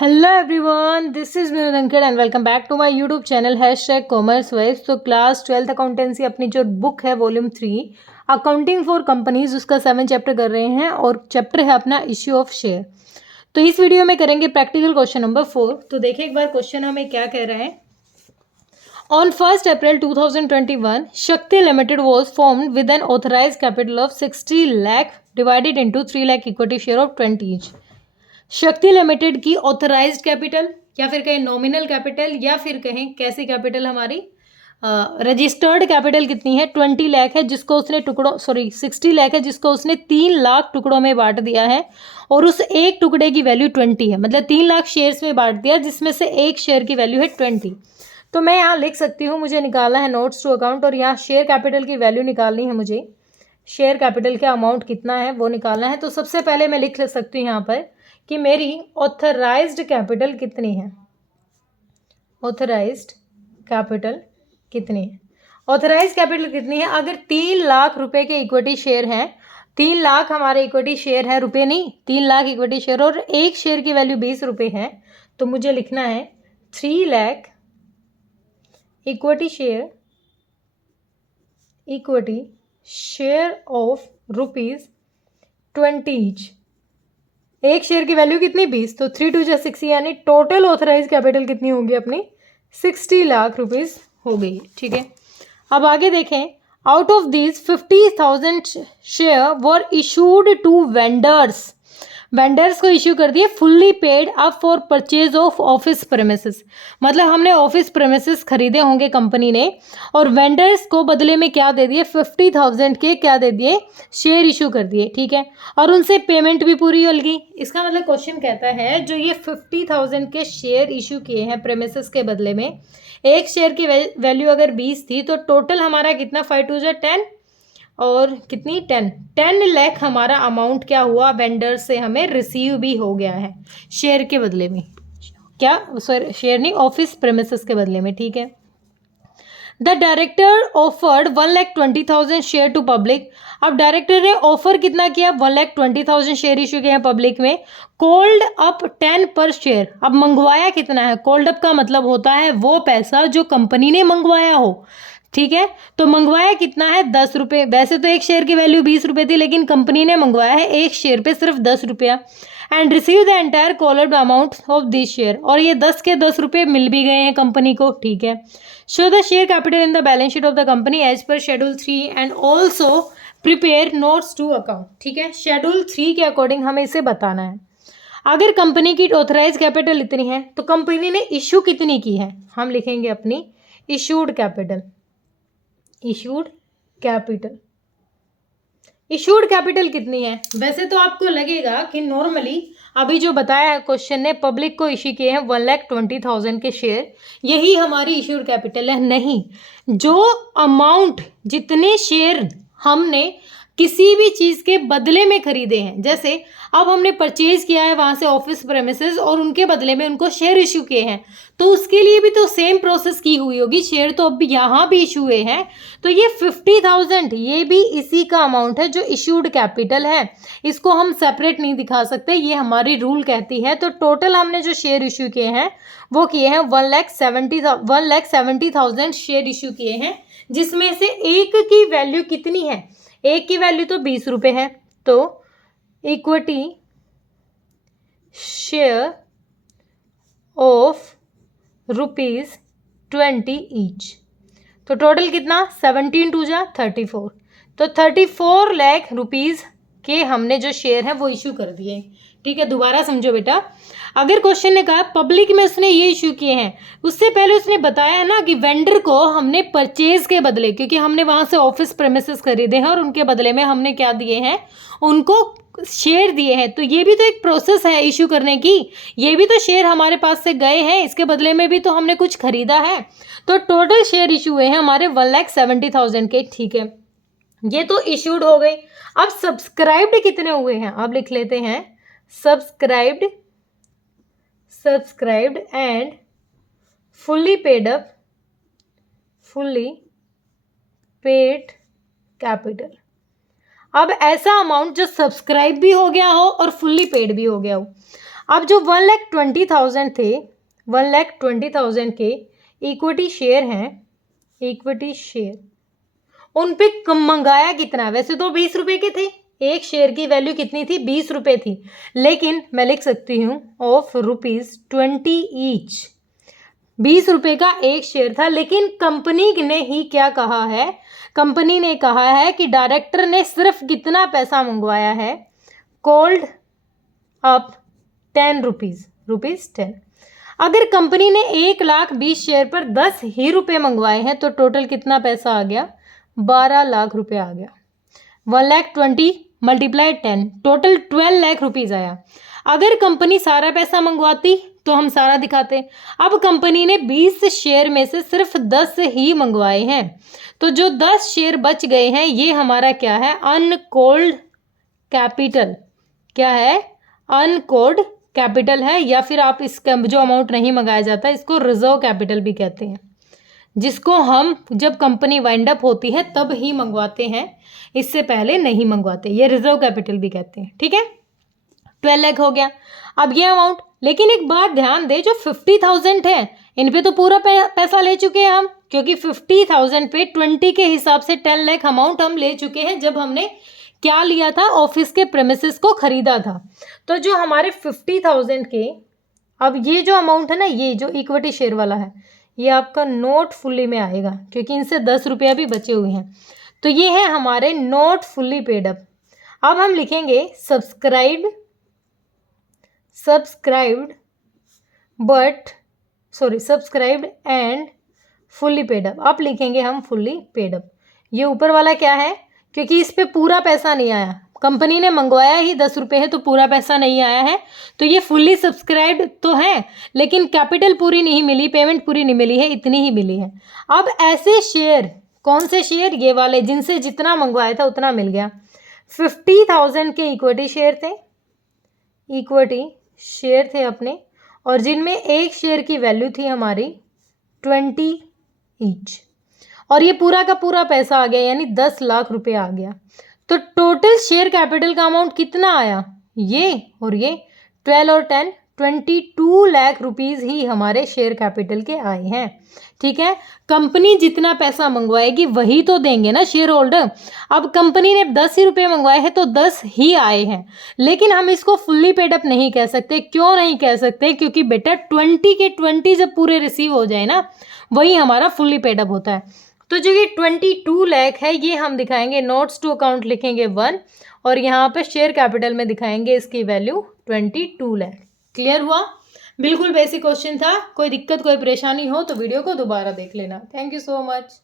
Hello everyone, this is Vinod Ankit and welcome back to my YouTube channel commerce wise. तो class 12th accountancy अपनी जो book है volume 3 accounting for companies उसका 7 chapter कर रहे हैं और चैप्टर है अपना इश्यू ऑफ शेयर। तो इस वीडियो में करेंगे प्रैक्टिकल क्वेश्चन नंबर 4। तो देखिए एक बार क्वेश्चन हमें क्या कह रहा है। On 1 April 2021 Shakti limited was formed with an authorise capital of 60 lakh divided into 3 lakh equity share of 20 each. Shakti limited की ऑथराइज्ड कैपिटल या फिर कहें नॉमिनल कैपिटल या फिर कहें कैसी कैपिटल हमारी रजिस्टर्ड कैपिटल कितनी है 20 लाख है, जिसको उसने 60 लाख है जिसको उसने 3 लाख टुकड़ों में बांट दिया है और उस एक टुकड़े की वैल्यू 20 है। मतलब 3 लाख शेयर्स में बांट दिया जिसमें से एक शेयर की वैल्यू है 20। तो मैं यहाँ लिख सकती हूँ, मुझे निकालना है नोट्स टू अकाउंट और यहाँ शेयर कैपिटल की वैल्यू निकालनी है। मुझे शेयर कैपिटल का अमाउंट कितना है वो निकालना है। तो सबसे पहले मैं लिख सकती हूँ यहाँ पर कि मेरी ऑथराइज्ड कैपिटल कितनी है। ऑथराइज्ड कैपिटल कितनी है? ऑथराइज्ड कैपिटल कितनी है? अगर 3 लाख रुपए के इक्विटी शेयर हैं, 3 लाख हमारे इक्विटी शेयर है, रुपए नहीं 3 लाख इक्विटी शेयर और एक शेयर की वैल्यू 20 रुपए है, तो मुझे लिखना है 3 lakh equity share of ₹20 each. एक शेयर की वैल्यू कितनी 20, तो 3 2 6 यानी टोटल ऑथराइज कैपिटल कितनी होगी अपनी 60 लाख रुपीस हो गई। ठीक है, अब आगे देखें। Out of these 50,000 share were issued to vendors को इश्यू कर दिए fully paid up for purchase of office premises. मतलब हमने ऑफिस प्रेमिसेस खरीदे होंगे कंपनी ने और वेंडर्स को बदले में क्या दे दिए 50,000 के क्या दे दिए शेयर इशू कर दिए। ठीक है, और उनसे पेमेंट भी पूरी हो गई। इसका मतलब क्वेश्चन कहता है जो ये 50,000 के शेयर इशू किए हैं प्रेमिसेस के बदले में, एक शेयर की वैल्यू अगर 20 थी तो टोटल हमारा कितना 5 2 10 और कितनी 10 लाख हमारा अमाउंट क्या हुआ वेंडर से हमें रिसीव भी हो गया है शेयर के बदले में। क्या सॉरी शेयर नहीं, ऑफिस प्रेमिसेस के बदले में। ठीक है, the director offered 1,20,000 share to public. अब डायरेक्टर ने ऑफर कितना किया 1,20,000 शेयर इशू किए हैं पब्लिक में। कोल्ड अप 10 पर शेयर। अब मंगवाया कितना है? कोल्ड अप का मतलब होता है वो पैसा जो कंपनी ने मंगवाया हो। ठीक है, तो मंगवाया कितना है 10 रुपये। वैसे तो एक शेयर की वैल्यू 20 रुपये थी लेकिन कंपनी ने मंगवाया है एक शेयर पे सिर्फ 10 रुपया। And receive the entire called amount of this share. और ये 10 के 10 रुपये मिल भी गए हैं कंपनी को। ठीक है, show the share capital in the balance sheet of the company as per schedule 3 and also prepare notes to account. ठीक है, शेड्यूल 3 के अकॉर्डिंग हमें इसे बताना है। अगर कंपनी की ऑथराइज कैपिटल इतनी है तो कंपनी ने इशू कितनी की है, हम लिखेंगे अपनी इशूड कैपिटल। इशूड कैपिटल कितनी है? वैसे तो आपको लगेगा कि नॉर्मली अभी जो बताया क्वेश्चन ने पब्लिक को इश्यू किए हैं 1,20,000 के शेयर, यही हमारी इशूड कैपिटल है। नहीं, जो अमाउंट जितने शेयर हमने किसी भी चीज़ के बदले में खरीदे हैं, जैसे अब हमने परचेज किया है वहाँ से ऑफिस प्रेमिसेस और उनके बदले में उनको शेयर इशू किए हैं, तो उसके लिए भी तो सेम प्रोसेस की हुई होगी। शेयर तो अब यहाँ भी इशू हुए हैं, तो ये 50,000 ये भी इसी का अमाउंट है जो इशूड कैपिटल है। इसको हम सेपरेट नहीं दिखा सकते, ये हमारी रूल कहती है। तो टोटल हमने जो शेयर इशू किए हैं वो किए हैं 1,70,000 शेयर इशू किए हैं, जिसमें से एक की वैल्यू कितनी है? एक की वैल्यू तो 20 रुपये है, तो इक्विटी शेयर ऑफ ₹20 ईच। तो टोटल कितना 17 2 34। तो 34 लाख रुपीज़ के हमने जो शेयर है वो इशू कर दिए। ठीक है, दोबारा समझो बेटा। अगर क्वेश्चन ने कहा पब्लिक में उसने ये इशू किए हैं, उससे पहले उसने बताया ना कि वेंडर को हमने परचेज के बदले, क्योंकि हमने वहाँ से ऑफिस प्रेमिसेस खरीदे हैं और उनके बदले में हमने क्या दिए हैं, उनको शेयर दिए हैं। तो ये भी तो एक प्रोसेस है इशू करने की, ये भी तो शेयर हमारे पास से गए हैं, इसके बदले में भी तो हमने कुछ खरीदा है। तो टोटल शेयर इशू हुए हैं हमारे 1,70,000 के। ठीक है, ये तो इशूड हो गई। अब सब्सक्राइब्ड कितने हुए हैं अब लिख लेते हैं। Subscribed and fully paid capital. अब ऐसा अमाउंट जो सब्सक्राइब भी हो गया हो और फुल्ली पेड भी हो गया हो। अब जो 1,20,000 थे, 1,20,000 के इक्विटी शेयर हैं, इक्विटी शेयर, उन पे मंगाया कितना? वैसे तो 20 रुपए के थे, एक शेयर की वैल्यू कितनी थी? 20 रुपए थी, लेकिन मैं लिख सकती हूँ ऑफ ₹20 ईच, 20 रुपए का एक शेयर था। लेकिन कंपनी ने ही क्या कहा है? कंपनी ने कहा है कि डायरेक्टर ने सिर्फ कितना पैसा मंगवाया है? Called up 10 rupees 10। अगर कंपनी ने 1,20,000 शेयर पर 10 ही रुपए मंगवाए हैं तो टोटल कितना पैसा आ गया? 12 लाख रुपए आ गया। 1,20,000 मल्टीप्लाई 10, टोटल 12 लाख रुपीज आया। अगर कंपनी सारा पैसा मंगवाती तो हम सारा दिखाते। अब कंपनी ने 20 शेयर में से सिर्फ 10 ही मंगवाए हैं, तो जो 10 शेयर बच गए हैं ये हमारा क्या है? Uncalled capital. क्या है? अनकॉल्ड कैपिटल है, या फिर आप इसका जो अमाउंट नहीं मंगाया जाता इसको रिजर्व कैपिटल भी कहते हैं, जिसको हम जब कंपनी वाइंड अप होती है तब ही मंगवाते हैं, इससे पहले नहीं मंगवाते। ये रिजर्व कैपिटल भी कहते हैं। ठीक है, 12 लाख हो गया। अब ये अमाउंट, लेकिन एक बात ध्यान दे, जो 50,000 है इन पे तो पूरा पैसा ले चुके हैं हम, क्योंकि 50,000 पे 20 के हिसाब से 10 लाख अमाउंट हम ले चुके हैं जब हमने क्या लिया था? ऑफिस के प्रेमिसेस को खरीदा था। तो जो हमारे 50,000 के, अब ये जो अमाउंट है ना, ये जो इक्विटी शेयर वाला है, ये आपका नॉट फुल्ली में आएगा, क्योंकि इनसे 10 रुपया भी बचे हुए हैं। तो ये है हमारे नॉट फुल्ली पेड अप। अब हम लिखेंगे subscribed and fully paid up. अब लिखेंगे हम फुल्ली पेड अप। ये ऊपर वाला क्या है? क्योंकि इस पे पूरा पैसा नहीं आया, कंपनी ने मंगवाया ही 10 रुपये है, तो पूरा पैसा नहीं आया है, तो ये फुल्ली सब्सक्राइब्ड तो है, लेकिन कैपिटल पूरी नहीं मिली, पेमेंट पूरी नहीं मिली है, इतनी ही मिली है। अब ऐसे शेयर, कौन से शेयर? ये वाले जिनसे जितना मंगवाया था उतना मिल गया। 50,000 के इक्विटी शेयर थे अपने, और जिनमें एक शेयर की वैल्यू थी हमारी 20 ईच, और ये पूरा का पूरा पैसा आ गया, यानी 10 लाख रुपए आ गया। तो टोटल शेयर कैपिटल का अमाउंट कितना आया? ये और ये 12 और 10, 22 लाख रुपीज ही हमारे शेयर कैपिटल के आए हैं। ठीक है, कंपनी जितना पैसा मंगवाएगी वही तो देंगे ना शेयर होल्डर। अब कंपनी ने 10 ही रुपये मंगवाए हैं तो 10 ही आए हैं, लेकिन हम इसको फुल्ली पेड अप नहीं कह सकते। क्यों नहीं कह सकते? क्योंकि बेटा 20 के 20 जब पूरे रिसीव हो जाए ना, वही हमारा फुल्ली पेड अप होता है। तो जो ये 22 लाख है ये हम दिखाएंगे, नोट्स टू अकाउंट लिखेंगे 1, और यहाँ पे शेयर कैपिटल में दिखाएंगे इसकी वैल्यू 22 लाख। क्लियर हुआ? बिल्कुल बेसिक क्वेश्चन था। कोई दिक्कत, कोई परेशानी हो तो वीडियो को दोबारा देख लेना। Thank you so much.